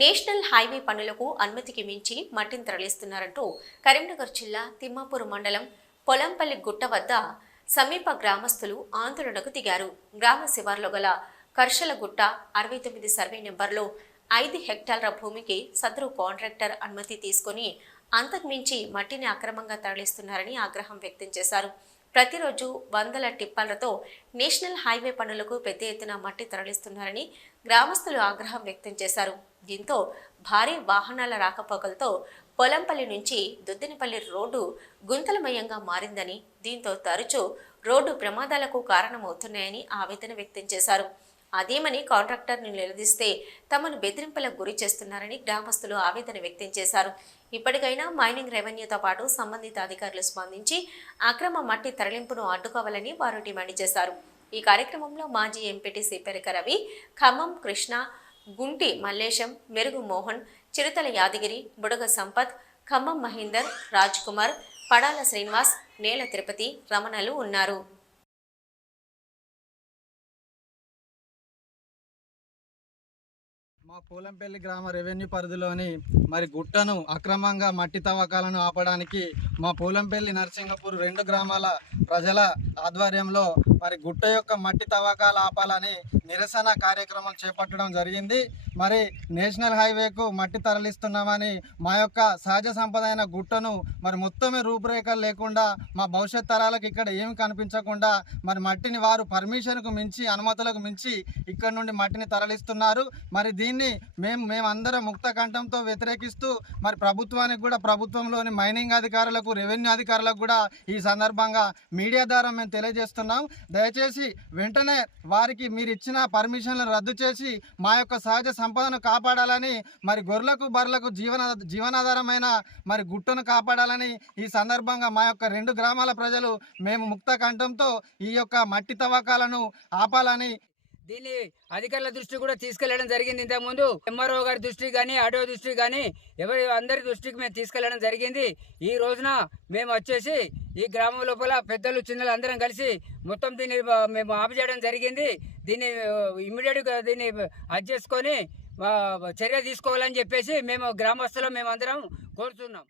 National highway పనులకు అనుమతికి మించి మట్టిని తరలిస్తున్నారంటూ కరీంనగర్ జిల్లా తిమ్మాపూర్ మండలం పొలంపల్లి గుట్ట వద్ద సమీప గ్రామస్తులు ఆందోళనకు దిగారు. గ్రామ శివార్లో గల కర్షల గుట్ట అరవై తొమ్మిది సర్వే నెంబర్లో ఐదు హెక్టార్ల భూమికి సదరు కాంట్రాక్టర్ అనుమతి తీసుకుని అంతకుమించి మట్టిని అక్రమంగా తరలిస్తున్నారని ఆగ్రహం వ్యక్తం చేశారు. ప్రతిరోజు వందల టిప్పర్లతో నేషనల్ హైవే పనులకు పెద్ద ఎత్తున మట్టి తరలిస్తున్నారని గ్రామస్తులు ఆగ్రహం వ్యక్తం చేశారు. దీంతో భారీ వాహనాల రాకపోకలతో పొలంపల్లి నుంచి దుద్దినపల్లి రోడ్డు గుంతలమయంగా మారిందని దీంతో తరచూ రోడ్డు ప్రమాదాలకు కారణమవుతున్నాయని ఆవేదన వ్యక్తం చేశారు. అదేమని కాంట్రాక్టర్ని నిలదీస్తే తమను బెదిరింపులకు గురి చేస్తున్నారని గ్రామస్తులు ఆవేదన వ్యక్తం చేశారు. ఇప్పటికైనా మైనింగ్ రెవెన్యూతో పాటు సంబంధిత అధికారులు స్పందించి అక్రమ మట్టి తరలింపును అడ్డుకోవాలని వారు డిమాండ్ చేశారు. ఈ కార్యక్రమంలో మాజీ ఎంపీటీసీ పెరక రవి ఖమ్మం కృష్ణ గుంటి మల్లేశం మెరుగు మోహన్ చిరుతల యాదగిరి బుడగ సంపత్ ఖమ్మం మహేందర్ రాజ్ కుమార్ పడాల శ్రీనివాస్ నేల తిరుపతి రమణలు ఉన్నారు. మా పూలంపల్లి గ్రామ రెవెన్యూ పరిధిలోని మరి గుట్టను అక్రమంగా మట్టి తవ్వకాలను ఆపడానికి మా పూలంపల్లి నరసింగపూర్ రెండు గ్రామాల ప్రజల ఆధ్వర్యంలో మరి గుట్ట యొక్క మట్టి తవ్వకాలు ఆపాలని నిరసన కార్యక్రమం చేపట్టడం జరిగింది. మరి నేషనల్ హైవేకు మట్టి తరలిస్తున్నామని మా యొక్క సహజ సంపద అయిన గుట్టను మరి మొత్తమే రూపురేఖలు లేకుండా మా భవిష్యత్ తరాలకు ఇక్కడ ఏమి కనిపించకుండా మరి మట్టిని వారు పర్మిషన్కు మించి అనుమతులకు మించి ఇక్కడ నుండి మట్టిని తరలిస్తున్నారు. మరి దీన్ని మేము మేమందరం ముక్త కంఠంతో వ్యతిరేకిస్తూ మరి ప్రభుత్వానికి కూడా ప్రభుత్వంలోని మైనింగ్ అధికారులకు రెవెన్యూ అధికారులకు కూడా ఈ సందర్భంగా మీడియా ద్వారా మేము తెలియజేస్తున్నాం. దయచేసి వెంటనే వారికి మీరు ఇచ్చిన పర్మిషన్లను రద్దు చేసి మా యొక్క సహజ సంపదను కాపాడాలని మరి గొర్రెలకు బర్రెలకు జీవన జీవనాధారమైన మరి గుట్టును కాపాడాలని ఈ సందర్భంగా మా యొక్క రెండు గ్రామాల ప్రజలు మేము ముక్త కంఠంతో ఈ యొక్క మట్టి తవ్వకాలను ఆపాలని దీన్ని అధికారుల దృష్టి కూడా తీసుకెళ్ళడం జరిగింది ఇంతకుముందు. ఎంఆర్ఓ గారి దృష్టికి కానీ ఆడియో దృష్టికి కానీ ఎవరి అందరి దృష్టికి మేము తీసుకెళ్ళడం జరిగింది. ఈ రోజున మేము వచ్చేసి ఈ గ్రామం లోపల పెద్దలు చిన్నలు అందరం కలిసి మొత్తం దీన్ని మేము ఆపు చేయడం జరిగింది. దీన్ని ఇమ్మీడియట్గా దీన్ని అది చేసుకొని చర్య తీసుకోవాలని చెప్పేసి మేము గ్రామస్తులు మేమందరం కోరుతున్నాం.